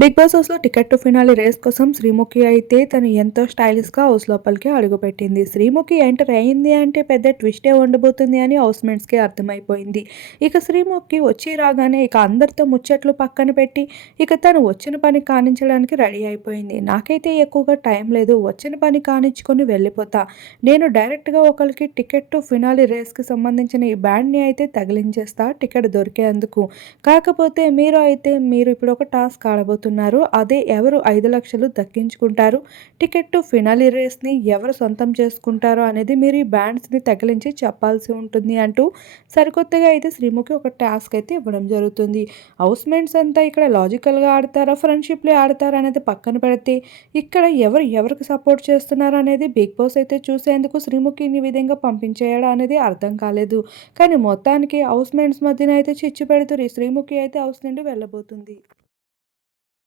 Big boss హౌస్లో ticket to finale race కోసం శ్రీముఖి అయితే తను ఎంతో స్టైలిష్గా హౌస్ లోపలికి అడుగుపెట్టింది. శ్రీముఖి ఎంటర్ అయింది అంటే పెద్ద ట్విస్టే ఉండబోతుంది అని హౌస్ మేట్స్కి అర్థమైపోయింది. ఇక శ్రీముఖి వచ్చి రాగానే ఇక అందరితో ముచ్చట్లు పక్కన పెట్టి ఇక తను వచ్చిన పని కానించడానికి రెడీ అయిపోయింది. నాకైతే ఎక్కువగా టైం లేదు వచ్చిన పని కానించుకొని వెళ్ళిపోతా. నేను డైరెక్ట్గా ఒకరికి టికెట్ టు ఫినాలి రేస్కి సంబంధించిన ఈ బ్యాండ్ని అయితే తగిలించేస్తా టికెట్ దొరికేందుకు. కాకపోతే మీరు అయితే మీరు ఇప్పుడు ఒక టాస్క్ ఆడబోతుంది చేయబోతున్నారు అదే ఎవరు ఐదు లక్షలు దక్కించుకుంటారు? టికెట్ టు ఫినాలి రేస్ని ఎవరు సొంతం చేసుకుంటారో అనేది మీరు ఈ బ్యాండ్స్ని తగిలించి చెప్పాల్సి ఉంటుంది అంటూ సరికొత్తగా అయితే శ్రీముఖి ఒక టాస్క్ అయితే ఇవ్వడం జరుగుతుంది. హౌస్మేట్స్ అంతా ఇక్కడ లాజికల్గా ఆడతారా? ఫ్రెండ్షిప్లే ఆడతారా అనేది పక్కన పెడితే ఇక్కడ ఎవరు ఎవరికి సపోర్ట్ చేస్తున్నారు అనేది బిగ్ బాస్ అయితే చూసేందుకు శ్రీముఖిని విధంగా పంపించేయడం అనేది అర్థం కాలేదు. కానీ మొత్తానికి హౌస్మేట్స్ మధ్యన అయితే చిచ్చు పెడుతూ శ్రీముఖి అయితే హౌస్ నుండి వెళ్ళబోతుంది.